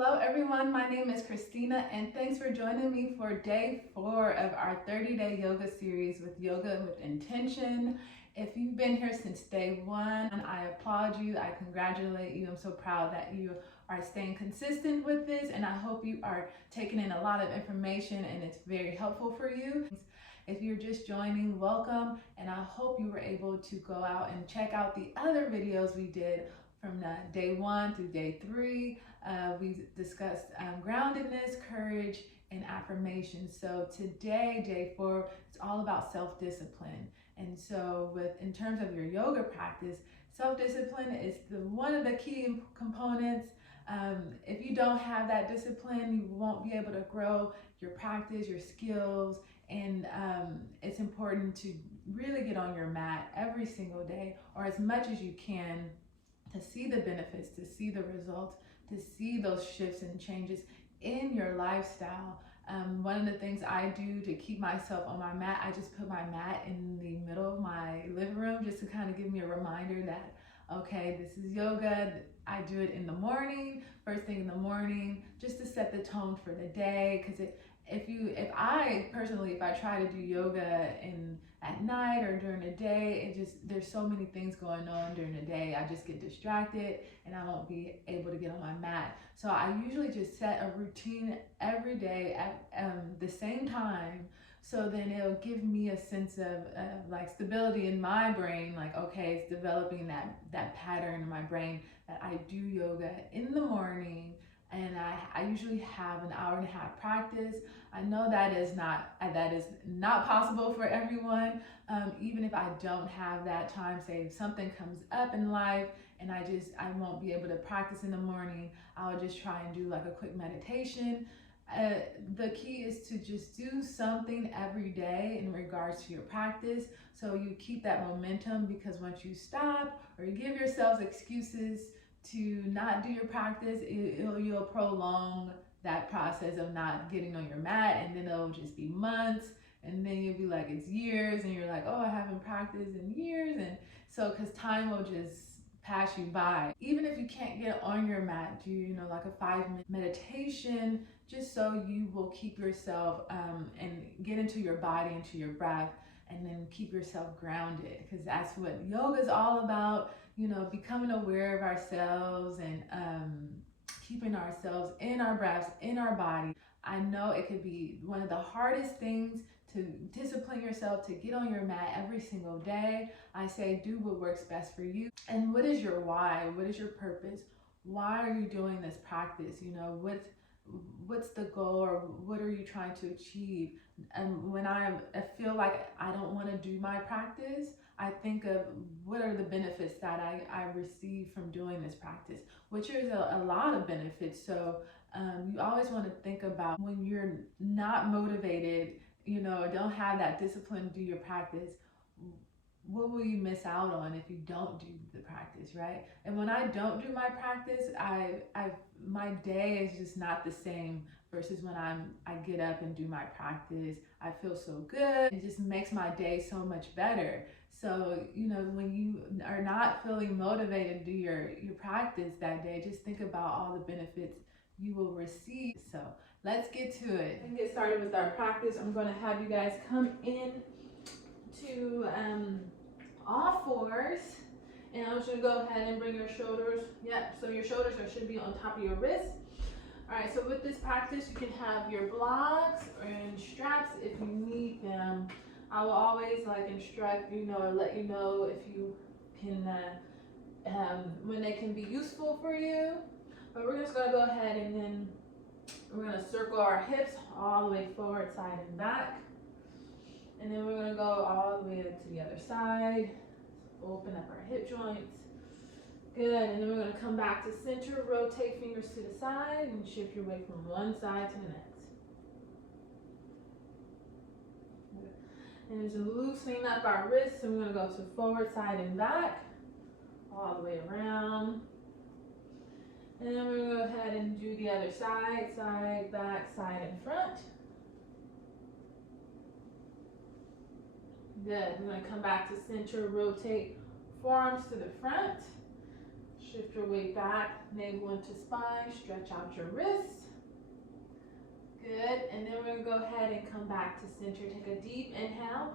Hello everyone, my name is Christina and thanks for joining me for day 4 of our 30-day yoga series with Yoga with Intention. If you've been here since day 1, I applaud you, I congratulate you. I'm so proud that you are staying consistent with this, and I hope you are taking in a lot of information and it's very helpful for you. If you're just joining, welcome, and I hope you were able to go out and check out the other videos we did from day 1 through day 3. We discussed groundedness, courage, and affirmation. So today, day 4, it's all about self-discipline. And so in terms of your yoga practice, self-discipline is one of the key components. If you don't have that discipline, you won't be able to grow your practice, your skills, and it's important to really get on your mat every single day, or as much as you can, to see the benefits, to see the results, to see those shifts and changes in your lifestyle. One of the things I do to keep myself on my mat, I just put my mat in the middle of my living room just to kind of give me a reminder that, okay, this is yoga. I do it in the morning, first thing in the morning, just to set the tone for the day. Because if I try to do yoga at night or during the day, there's so many things going on during the day. I just get distracted and I won't be able to get on my mat. So I usually just set a routine every day at the same time. So then it'll give me a sense of like stability in my brain, like, okay, it's developing that pattern in my brain that I do yoga in the morning. And I usually have an hour and a half practice. I know that is not possible for everyone. Even if I don't have that time, say if something comes up in life and I won't be able to practice in the morning, I'll just try and do like a quick meditation. The key is to just do something every day in regards to your practice, so you keep that momentum, because once you stop or you give yourselves excuses to not do your practice, you'll prolong that process of not getting on your mat, and then it'll just be months, and then you'll be like, it's years, and you're like, oh, I haven't practiced in years. And so because time will just pass you by. Even if you can't get on your mat, do like a 5-minute meditation, just so you will keep yourself and get into your body, into your breath, and then keep yourself grounded, because that's what yoga is all about. Becoming aware of ourselves and keeping ourselves in our breaths, in our body. I know it could be one of the hardest things to discipline yourself to get on your mat every single day. I say do what works best for you. And what is your why? What is your purpose? Why are you doing this practice? What's the goal, or what are you trying to achieve? And when I feel like I don't want to do my practice, I think of what are the benefits that I receive from doing this practice, which is a lot of benefits. So you always want to think about when you're not motivated, or don't have that discipline to do your practice, what will you miss out on if you don't do the practice, right? And when I don't do my practice, my day is just not the same versus when I get up and do my practice. I feel so good. It just makes my day so much better. So, when you are not feeling motivated to do your practice that day, just think about all the benefits you will receive. So let's get to it and get started with our practice. I'm going to have you guys come in to all fours, and I want you to go ahead and bring your shoulders. Yep, so your shoulders should be on top of your wrists. All right, so with this practice, you can have your blocks and straps if you need them. I will always instruct or let you know if you can, when they can be useful for you. But we're just gonna go ahead and then we're gonna circle our hips all the way forward, side and back. And then we're gonna go all the way to the other side. Open up our hip joints. Good, and then we're gonna come back to center, rotate fingers to the side, and shift your weight from one side to the next. And just loosening up our wrists, and we're gonna go to forward, side, and back, all the way around. And then we're gonna go ahead and do the other side, side, back, side, and front. Good, we're gonna come back to center, rotate forearms to the front, Shift your weight back, navel into spine, stretch out your wrists. Good, and then we're gonna go ahead and come back to center. Take a deep inhale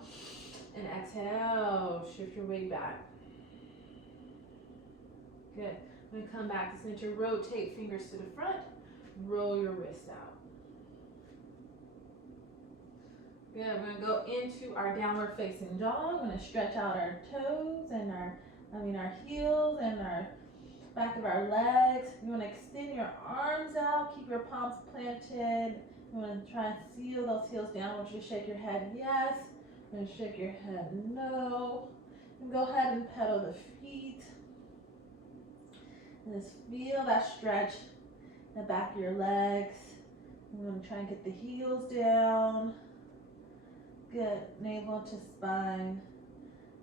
and exhale. Shift your weight back. Good. We're gonna come back to center. Rotate fingers to the front. Roll your wrists out. Good. We're gonna go into our downward facing dog. We're gonna stretch out our toes and our heels and our back of our legs. You want to extend your arms out. Keep your palms planted. You want to try and seal those heels down. I want you to shake your head yes. And shake your head no. And go ahead and pedal the feet. And just feel that stretch in the back of your legs. You want to try and get the heels down. Good. Navel to spine.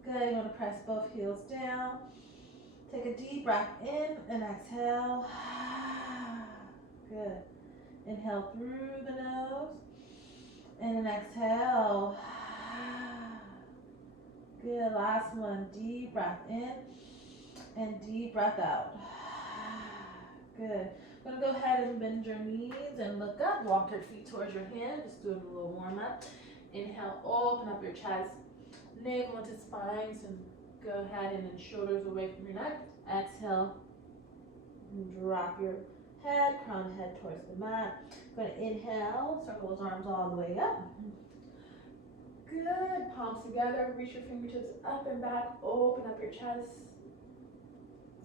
Good. You want to press both heels down. Take a deep breath in and exhale. Good. Inhale through the nose and then exhale. Good. Last one. Deep breath in and deep breath out. Good. I'm going to go ahead and bend your knees and look up. Walk your feet towards your hands. Just doing a little warm up. Inhale, open up your chest. Navel into spine. So go ahead and then shoulders away from your neck. Exhale. Drop your head, crown head towards the mat. Going to inhale, circle those arms all the way up. Good. Palms together. Reach your fingertips up and back. Open up your chest.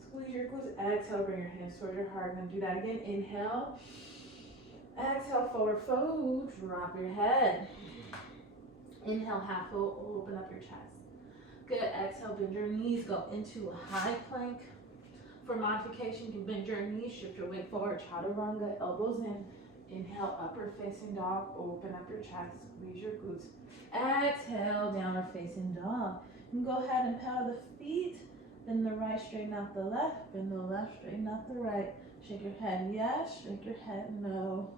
Squeeze your glutes. Exhale, bring your hands towards your heart. I'm going to do that again. Inhale. Exhale, forward fold. Drop your head. Inhale, half fold. Open up your chest. Good. Exhale, bend your knees. Go into a high plank. For modification, you can bend your knees, shift your weight forward, chaturanga, elbows in. Inhale, upward facing dog. Open up your chest. Squeeze your glutes. Exhale, downward facing dog. You can go ahead and pedal the feet. Bend the right, straighten out the left. Bend the left, straighten out the right. Shake your head yes, shake your head no.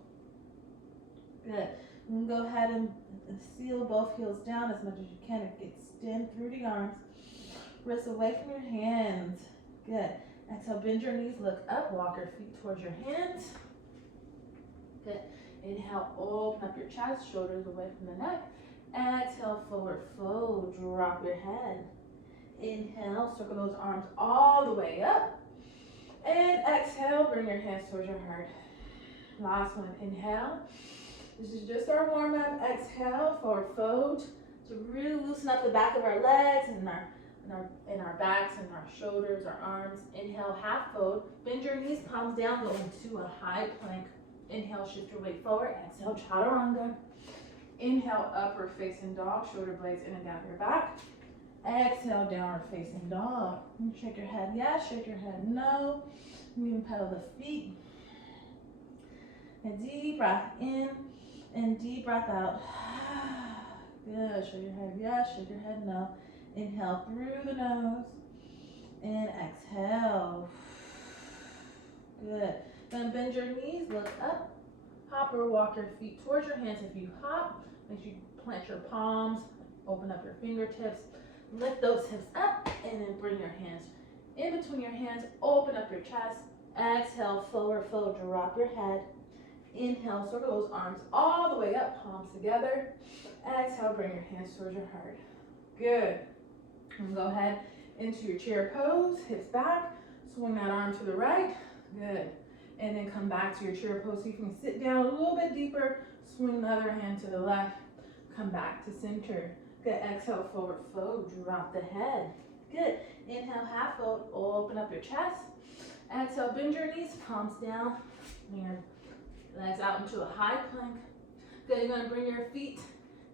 Good. You can go ahead and seal both heels down as much as you can. Extend through the arms. Wrists away from your hands. Good. Exhale, bend your knees, look up, walk your feet towards your hands. Good. Inhale, open up your chest, shoulders away from the neck. Exhale, forward fold, drop your head. Inhale, circle those arms all the way up. And exhale, bring your hands towards your heart. Last one, inhale. This is just our warm up. Exhale, forward fold. To really loosen up the back of our legs and our backs and our shoulders, our arms. Inhale, half fold. Bend your knees, palms down, go into a high plank. Inhale, shift your weight forward. Exhale, chaturanga. Inhale, upward facing dog, shoulder blades in and down your back. Exhale, downward facing dog. You shake your head yes, shake your head no. You can pedal the feet. A deep breath in and deep breath out. Good. Shake your head yes, shake your head no. Inhale through the nose and exhale. Good. Then bend your knees, look up. Hop or walk your feet towards your hands. If you hop, make sure you plant your palms, open up your fingertips, lift those hips up, and then bring your hands in between your hands. Open up your chest. Exhale, forward fold, drop your head. Inhale, circle those arms all the way up, palms together. Exhale, bring your hands towards your heart. Good. And go ahead into your chair pose, hips back, swing that arm to the right, good. And then come back to your chair pose so you can sit down a little bit deeper, swing the other hand to the left, come back to center. Good, exhale, forward fold, drop the head. Good, inhale, half fold, open up your chest. Exhale, bend your knees, palms down, bring your legs out into a high plank. Good, you're gonna bring your feet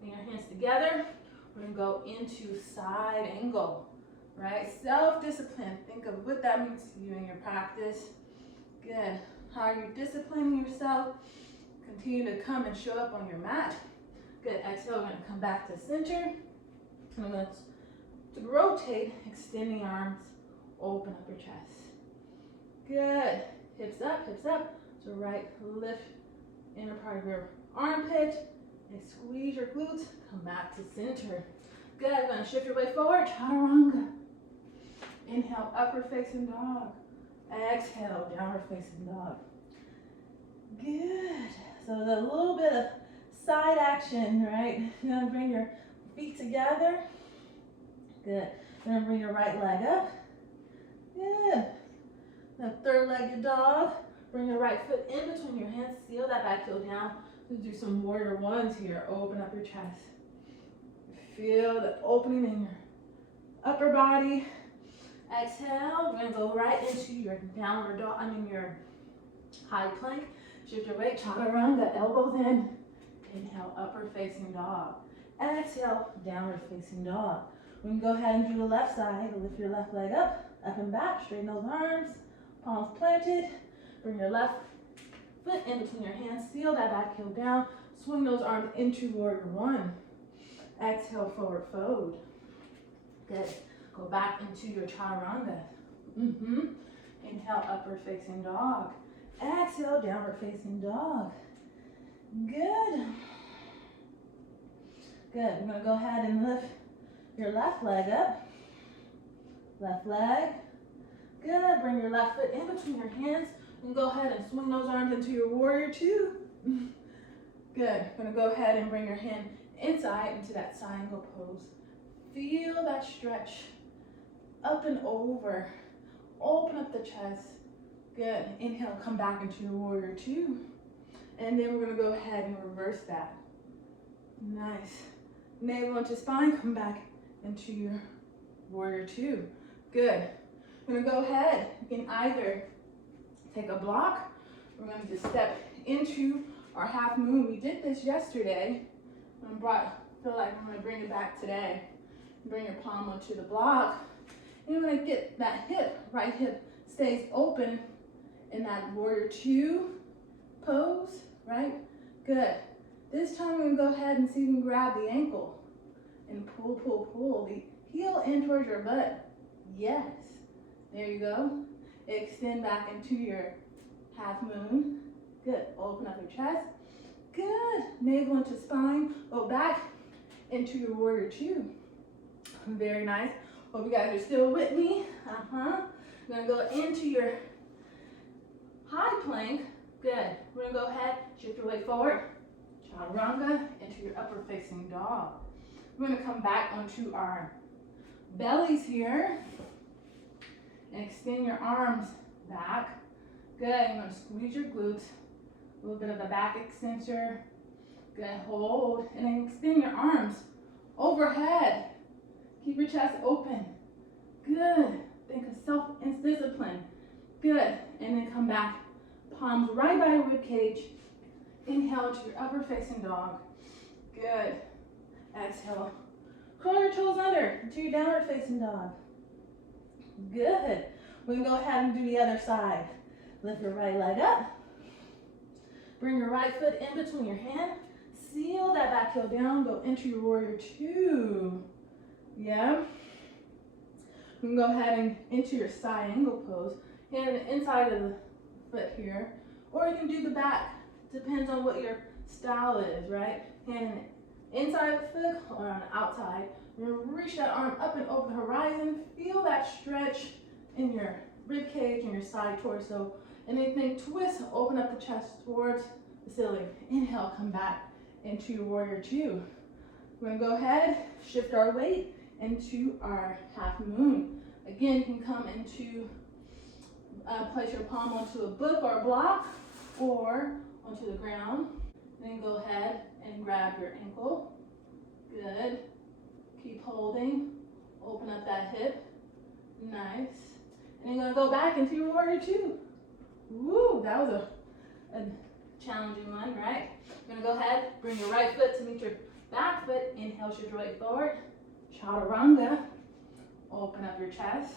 and your hands together. We're gonna go into side angle, right? Self-discipline. Think of what that means to you in your practice. Good. How are you disciplining yourself? Continue to come and show up on your mat. Good. Exhale, we're gonna come back to center. And we're going to rotate, extend the arms, open up your chest. Good. Hips up, hips up. So right, lift inner part of your armpit. And squeeze your glutes, come back to center. Good, we're gonna shift your weight forward, chaturanga. Inhale, upward facing dog. Exhale, downward facing dog. Good. So there's a little bit of side action, right? You're gonna bring your feet together. Good. You're gonna bring your right leg up. Good. Now third-legged dog. Bring your right foot in between your hands. Seal that back heel down. Let's do some warrior ones here. Open up your chest. Feel the opening in your upper body. Exhale. We're gonna go right into your downward dog. your high plank. Shift your weight. Chaturanga. Elbows in. Inhale. Upper facing dog. Exhale. Downward facing dog. We can go ahead and do the left side. Lift your left leg up and back. Straighten those arms. Palms planted. Bring your left foot in between your hands. Seal that back heel down. Swing those arms into warrior one. Exhale, forward fold. Good. Go back into your chaturanga. Inhale, upward facing dog. Exhale, downward facing dog. Good. Good. We're going to go ahead and lift your left leg up. Left leg. Good. Bring your left foot in between your hands. And go ahead and swing those arms into your warrior two. Good. Going to go ahead and bring your hand inside into that triangle pose. Feel that stretch up and over. Open up the chest. Good. Inhale, come back into your warrior two. And then we're going to go ahead and reverse that. Nice. Navel into spine, come back into your warrior two. Good. We're going to go ahead. You can either take a block. We're going to just step into our half moon. We did this yesterday. Feel like I'm going to bring it back today. Bring your palm onto the block. And you're going to get that hip, right hip stays open in that warrior two pose, right? Good. This time we're going to go ahead and see if we can grab the ankle and pull, pull, pull. The heel in towards your butt. Yes. There you go. Extend back into your half moon. Good. Open up your chest. Good. Navel into spine. Go back into your warrior two. Very nice. Hope you guys are still with me. We're going to go into your high plank. Good. We're going to go ahead, shift your weight forward. Chaturanga into your upper facing dog. We're going to come back onto our bellies here. And extend your arms back. Good. You're going to squeeze your glutes. A little bit of a back extensor. Good. Hold. And then extend your arms overhead. Keep your chest open. Good. Think of self-discipline. Good. And then come back. Palms right by your rib cage. Inhale to your upper facing dog. Good. Exhale. Curl your toes under to your downward facing dog. Good. We're going to go ahead and do the other side. Lift your right leg up. Bring your right foot in between your hand. Seal that back heel down. Go into your warrior two. Yeah. We can go ahead and into your side angle pose. Hand on the inside of the foot here. Or you can do the back. Depends on what your style is, right? Hand on the inside of the foot or on the outside. You're going to reach that arm up and over the horizon. Feel that stretch in your rib cage and your side torso. And then twist, open up the chest towards the ceiling. Inhale, come back into your warrior two. We're going to go ahead, shift our weight into our half moon. Again, you can come into, place your palm onto a book or a block or onto the ground. Then go ahead and grab your ankle. Good. Keep holding. Open up that hip. Nice. And you're going to go back into your warrior two. Woo, that was a challenging one, right? You're going to go ahead, bring your right foot to meet your back foot. Inhale, shift your weight forward. Chaturanga. Open up your chest.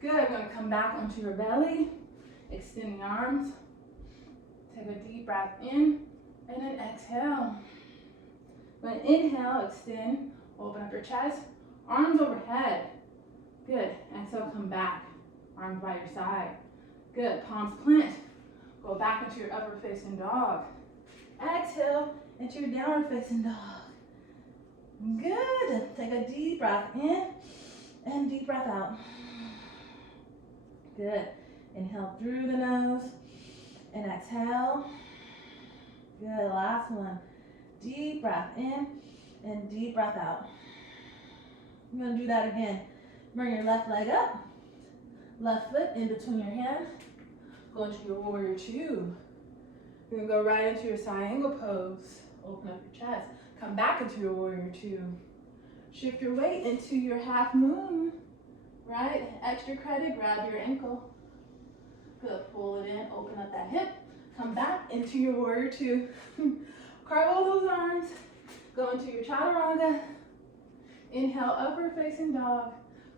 Good. We're going to come back onto your belly. Extend the arms. Take a deep breath in. And then exhale. We're going to inhale, extend. Open up your chest. Arms overhead. Good. Exhale, come back. Arms by your side. Good. Palms plant. Go back into your upper facing dog. Exhale into your downward facing dog. Good. Take a deep breath in and deep breath out. Good. Inhale through the nose and exhale. Good, last one. Deep breath in and deep breath out. You're gonna do that again. Bring your left leg up, left foot in between your hands. Go into your warrior two. You're gonna go right into your side angle pose. Open up your chest. Come back into your warrior two. Shift your weight into your half moon. Right? Extra credit, grab your ankle. Good, pull it in, open up that hip. Come back into your warrior two. Curl those arms. Go into your chaturanga. Inhale, upward facing dog.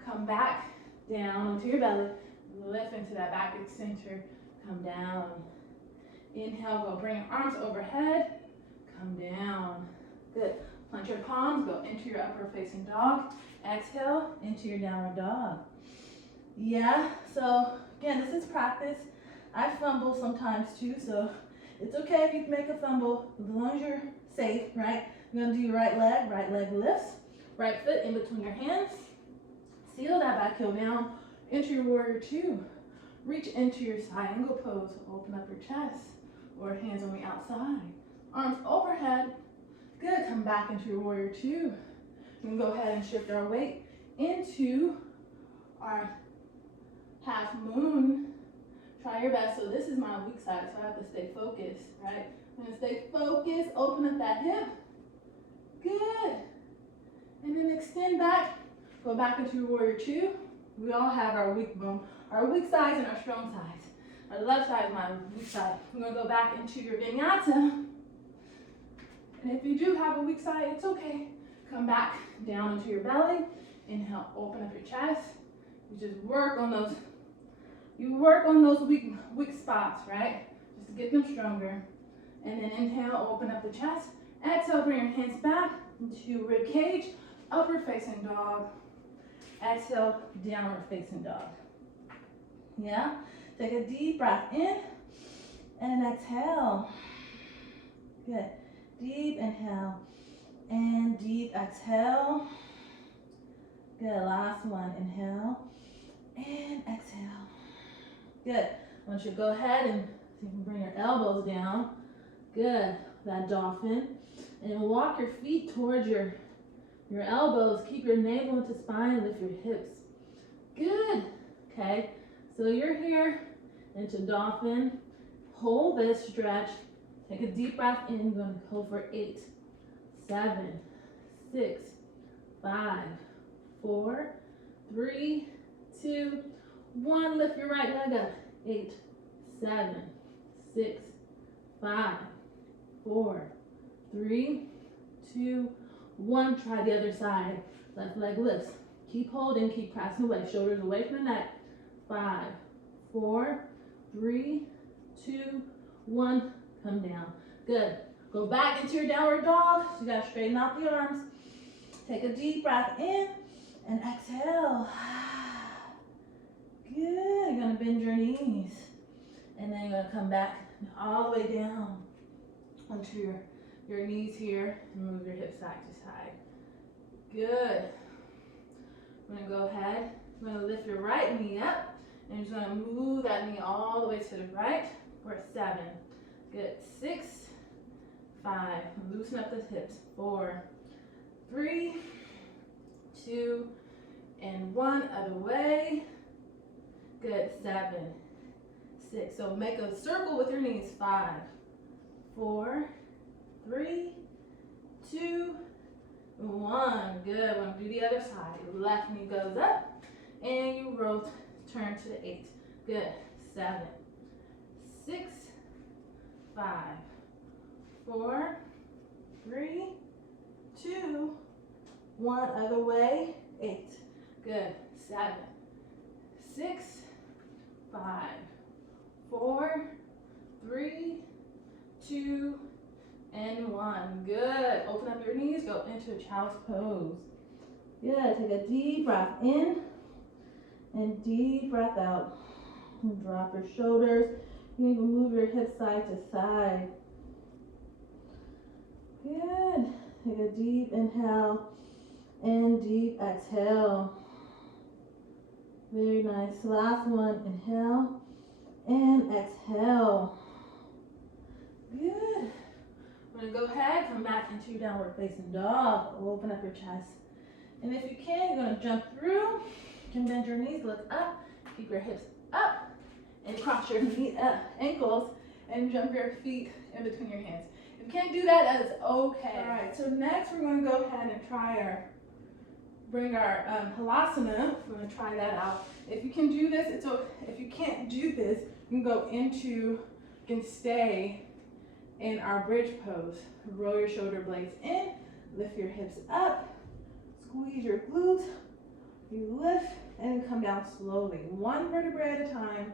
Come back down onto your belly. Lift into that back extensor. Come down. Inhale, go bring your arms overhead. Come down. Good. Plant your palms, go into your upward facing dog. Exhale, into your downward dog. Yeah, so again, this is practice. I fumble sometimes too, so it's okay if you make a fumble, as long as you're safe, right? You're gonna do your right leg lifts, right foot in between your hands. Seal that back heel down, into your warrior two. Reach into your side angle pose, open up your chest, or hands on the outside. Arms overhead. Good, come back into your warrior two. We can go ahead and shift our weight into our half moon. Try your best. So this is my weak side, so I have to stay focused, right? I'm gonna stay focused, open up that hip. Good. And then extend back, go back into your warrior two. We all have our weak bone, our weak sides and our strong sides. Our left side is my weak side. We're gonna go back into your vinyasa. And if you do have a weak side, it's okay. Come back down into your belly. Inhale, open up your chest. You just work on those weak spots, right? Just to get them stronger. And then inhale, open up the chest. Exhale, bring your hands back into rib cage, upward facing dog. Exhale, downward facing dog. Yeah? Take a deep breath in and exhale. Good. Deep inhale and deep exhale. Good, last one. Inhale and exhale. Good. I want you to go ahead and you can bring your elbows down. Good, that dolphin. And walk your feet towards your elbows. Keep your navel into spine, lift your hips. Good. Okay, so you're here into dolphin. Hold this, stretch. Take a deep breath in. You're going to hold for 8, 7, 6, 5, 4, 3, 2, 1. Lift your right leg up. 8, 7, 6, 5, 4, 3, 2, 1. Try the other side. Left leg lifts. Keep holding, keep pressing away. Shoulders away from the neck. 5, 4, 3, 2, 1. Come down. Good. Go back into your downward dog. So you gotta straighten out the arms. Take a deep breath in and exhale. Good. You're gonna bend your knees. And then you're gonna come back all the way down onto your knees here and move your hips side to side. Good. I'm gonna go ahead. I'm gonna lift your right knee up and you're just gonna move that knee all the way to the right for 7. Good. 6, 5. Loosen up the hips. 4, 3, 2, and 1. Other way. Good. 7, 6. So make a circle with your knees. 5, 4, 3, 2, 1. Good. We're going to do the other side. Your left knee goes up and you roll, turn to 8. Good. 7, 6, 5, 4, 3, 2, 1. Other way. 8. Good. 7, 6, 5, 4, 3, 2, and 1. Good. Open up your knees. Go into a child's pose. Good. Take a deep breath in and deep breath out. And drop your shoulders. You can move your hips side to side. Good. Take a deep inhale and deep exhale. Very nice. Last one. Inhale and exhale. Good. I'm gonna go ahead, come back into your downward facing dog. Open up your chest. And if you can, you're gonna jump through. You can bend your knees, look up, keep your hips up, and cross your ankles, and jump your feet in between your hands. If you can't do that, that is okay. All right, so next we're gonna go ahead and try bring our halasana. We're gonna try that out. If you can do this, it's okay. If you can't do this, you can stay in our bridge pose. Roll your shoulder blades in, lift your hips up, squeeze your glutes, you lift, and come down slowly, one vertebrae at a time.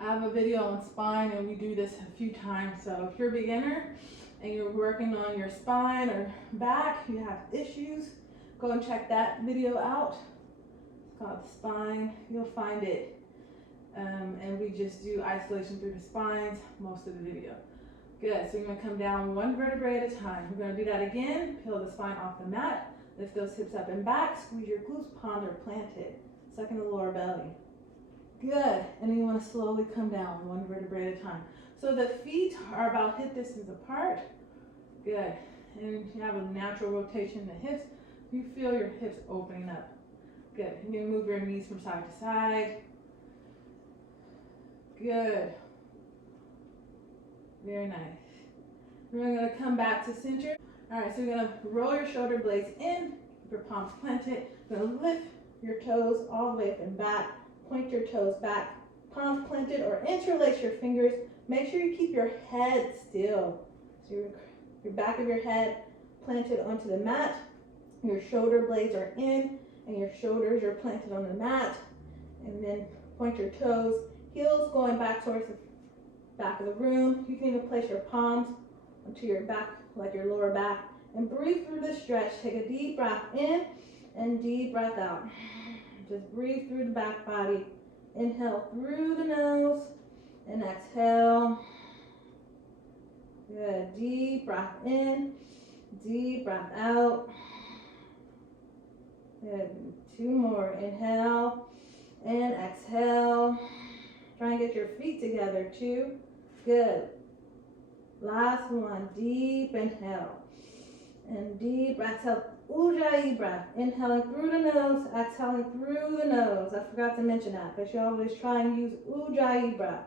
I have a video on spine, and we do this a few times, so if you're a beginner and you're working on your spine or back, you have issues, go and check that video out. It's called Spine. You'll find it. And we just do isolation through the spines most of the video. Good, so you're gonna come down one vertebrae at a time. We're gonna do that again. Peel the spine off the mat. Lift those hips up and back. Squeeze your glutes, palms are planted. Suck in the lower belly. Good, and then you wanna slowly come down one vertebrae at a time. So the feet are about hip distance apart. Good, and you have a natural rotation in the hips. You feel your hips opening up. Good, and you move your knees from side to side. Good. Very nice. We're going to come back to center. All right, so you're going to roll your shoulder blades in, keep your palms planted. You're going to lift your toes all the way up and back. Point your toes back, palms planted, or interlace your fingers. Make sure you keep your head still. So your back of your head planted onto the mat. Your shoulder blades are in, and your shoulders are planted on the mat. And then point your toes, heels going back towards the back of the room. You can even place your palms onto your back, like your lower back, and breathe through the stretch. Take a deep breath in and deep breath out. Just breathe through the back body. Inhale through the nose and exhale. Good. Deep breath in, deep breath out. Good. Two more. Inhale and exhale. Try and get your feet together too. Good. Last one. Deep inhale and deep exhale. Ujjayi breath. Inhaling through the nose, exhaling through the nose. I forgot to mention that, but you always try and use Ujjayi breath.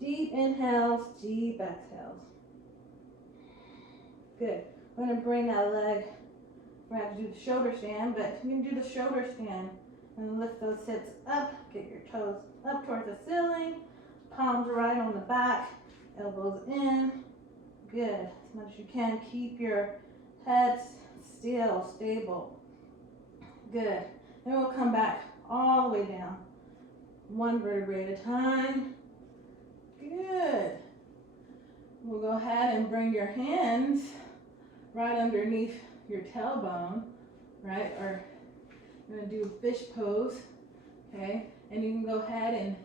Deep inhales, deep exhales. Good. We're going to bring that leg. We're going to have to do the shoulder stand, but you can do the shoulder stand and lift those hips up. Get your toes up towards the ceiling. Palms right on the back. Elbows in. Good. As much as you can, keep your head still, stable. Good. Then we'll come back all the way down. One vertebrae at a time. Good. We'll go ahead and bring your hands right underneath your tailbone, right? Or you're going to do fish pose, okay? And you can go ahead and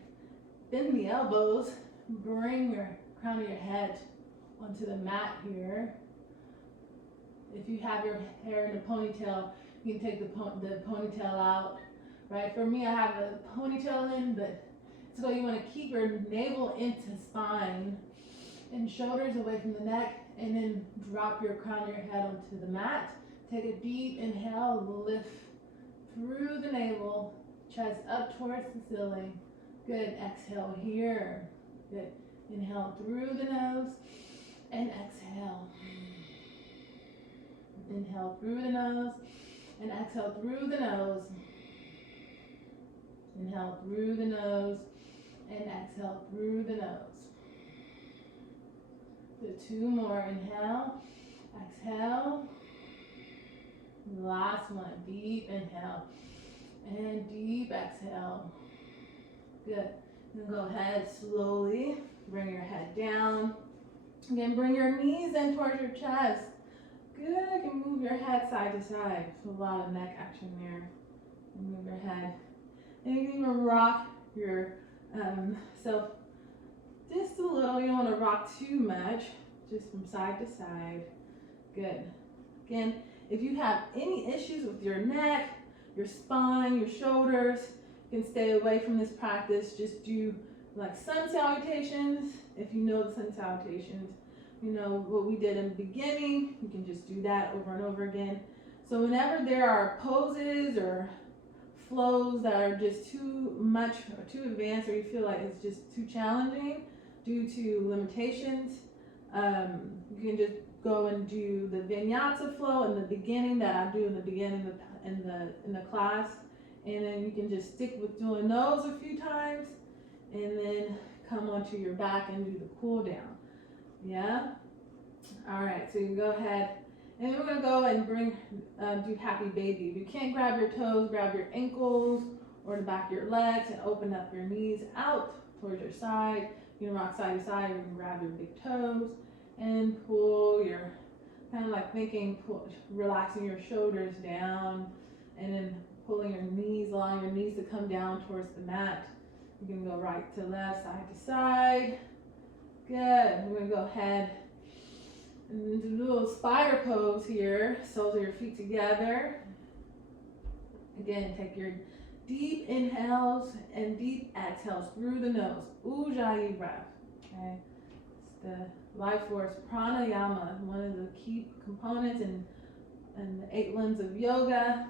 bend the elbows, bring your crown of your head onto the mat here. If you have your hair in a ponytail, you can take the ponytail out, right? For me, I have a ponytail in, but so you want to keep your navel into spine and shoulders away from the neck, and then drop your crown of your head onto the mat. Take a deep inhale, lift through the navel, chest up towards the ceiling. Good. Exhale here. Good. Inhale through the nose and exhale. Inhale through the nose and exhale through the nose. Inhale through the nose and exhale through the nose. So two more. Inhale, exhale. Last one. Deep inhale and deep exhale. Good. Then go ahead slowly. Bring your head down. Again, bring your knees in towards your chest. Good. You can move your head side to side. So a lot of neck action there. And move your head. And you can even rock your self just a little. You don't want to rock too much. Just from side to side. Good. Again, if you have any issues with your neck, your spine, your shoulders, You can stay away from this practice. Just do like sun salutations. If you know the sun salutations, you know what we did in the beginning, you can just do that over and over again. So whenever there are poses or flows that are just too much or too advanced, or you feel like it's just too challenging due to limitations, you can just go and do the vinyasa flow in the beginning that I do in the beginning in the class, and then you can just stick with doing those a few times, and then come onto your back and do the cool down. Yeah. All right. So you can go ahead. And then we're going to go and do happy baby. If you can't grab your toes, grab your ankles or the back of your legs and open up your knees out towards your side. You can rock side to side. You can grab your big toes and pull your, kind of like relaxing your shoulders down and then pulling your knees, allowing your knees to come down towards the mat. You can go right to left, side to side. Good. We're going to go ahead and do a little spider pose here. Soles of your feet together. Again, take your deep inhales and deep exhales through the nose. Ujjayi breath. Okay. It's the life force pranayama, one of the key components in the 8 limbs of yoga.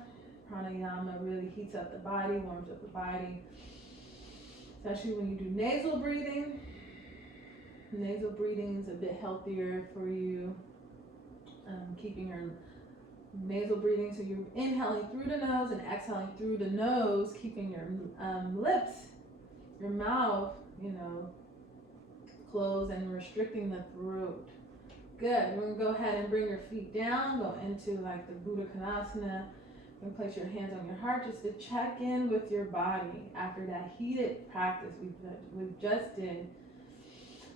Pranayama really heats up the body, warms up the body. Especially when you do nasal breathing. Nasal breathing is a bit healthier for you, keeping your nasal breathing, so you're inhaling through the nose and exhaling through the nose, keeping your lips, your mouth, closed and restricting the throat. Good. We're going to go ahead and bring your feet down, go into like the Buddha Konasana. You can place your hands on your heart just to check in with your body after that heated practice we just did.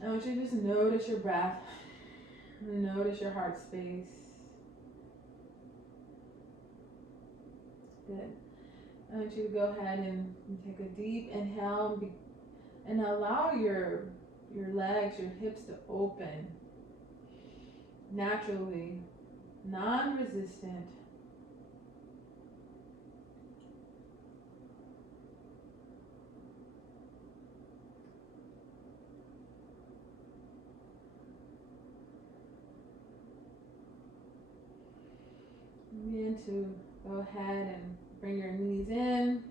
I want you to just notice your breath, notice your heart space. Good. I want you to go ahead and take a deep inhale and allow your legs, your hips to open naturally, non-resistant. Begin to go ahead and bring your knees in.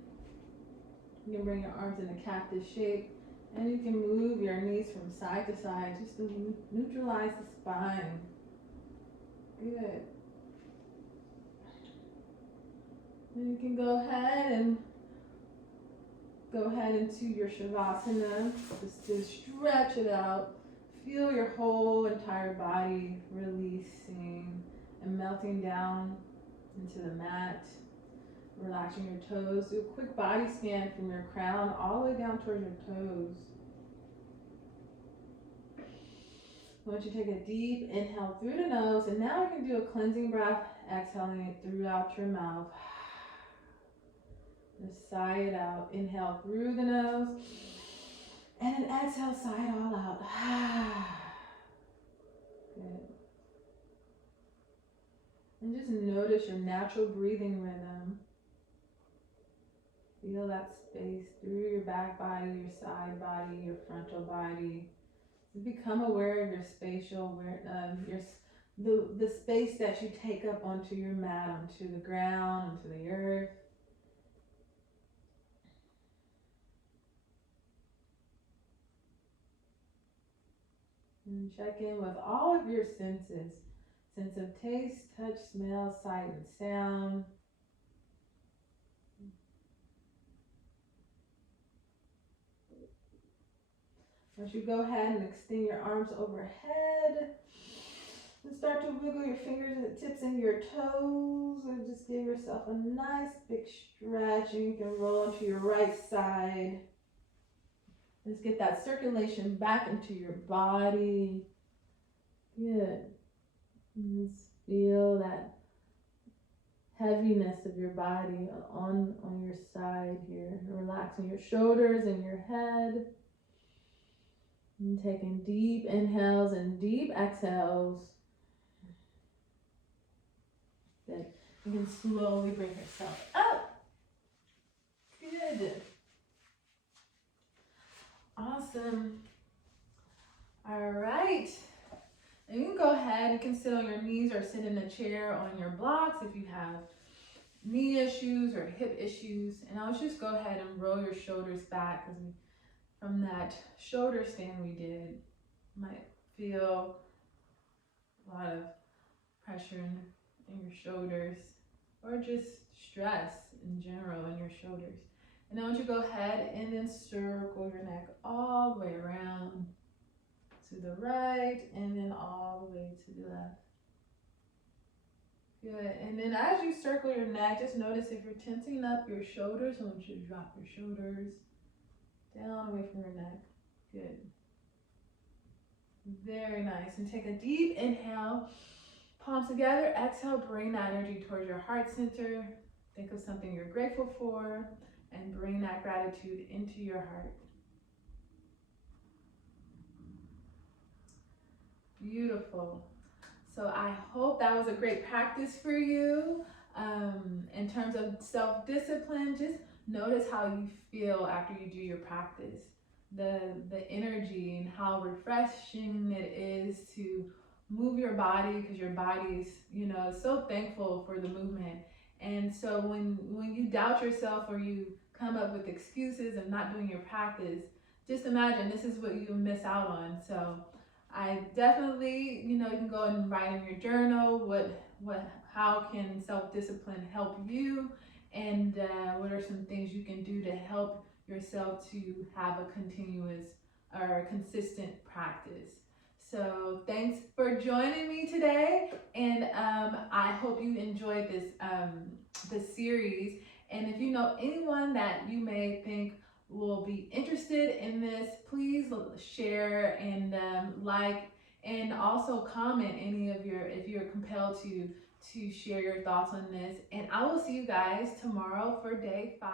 You can bring your arms in a cactus shape, and you can move your knees from side to side just to neutralize the spine. Good. And you can go ahead into your Shavasana, just to stretch it out. Feel your whole entire body releasing and melting down into the mat, relaxing your toes. Do a quick body scan from your crown all the way down towards your toes. I want you to take a deep inhale through the nose, and now we can do a cleansing breath, exhaling it throughout your mouth. Just sigh it out. Inhale through the nose, and then exhale, sigh it all out. Good. And just notice your natural breathing rhythm. Feel that space through your back body, your side body, your frontal body. Become aware of your spatial, the space that you take up onto your mat, onto the ground, onto the earth. And check in with all of your senses. Sense of taste, touch, smell, sight, and sound. Once you go ahead and extend your arms overhead, and start to wiggle your fingers and tips into your toes, and just give yourself a nice big stretch, and you can roll onto your right side. Just get that circulation back into your body. Good. And just feel that heaviness of your body on your side here. Relaxing your shoulders and your head. And taking deep inhales and deep exhales. Good. You can slowly bring yourself up. Good. Awesome. All right. And you can go ahead, you can sit on your knees or sit in a chair on your blocks if you have knee issues or hip issues. And I'll just go ahead and roll your shoulders back because from that shoulder stand we did, you might feel a lot of pressure in your shoulders or just stress in general in your shoulders. And I want you to go ahead and then circle your neck all the way around to the right and then all the way to the left. Good. And then as you circle your neck, just notice if you're tensing up your shoulders. I want you to drop your shoulders down away from your neck. Good. Very nice. And take a deep inhale. Palms together. Exhale. Bring that energy towards your heart center. Think of something you're grateful for and bring that gratitude into your heart. Beautiful. So I hope that was a great practice for you. In terms of self-discipline, just notice how you feel after you do your practice. The energy and how refreshing it is to move your body because your body is, so thankful for the movement. And so when you doubt yourself or you come up with excuses of not doing your practice, just imagine this is what you miss out on. So I definitely, you can go and write in your journal how can self-discipline help you, and what are some things you can do to help yourself to have a continuous or consistent practice. So thanks for joining me today, and I hope you enjoyed this series. And if you know anyone that you may think will be interested in this, please share and like, and also comment any of if you're compelled to share your thoughts on this. And I will see you guys tomorrow for day 5.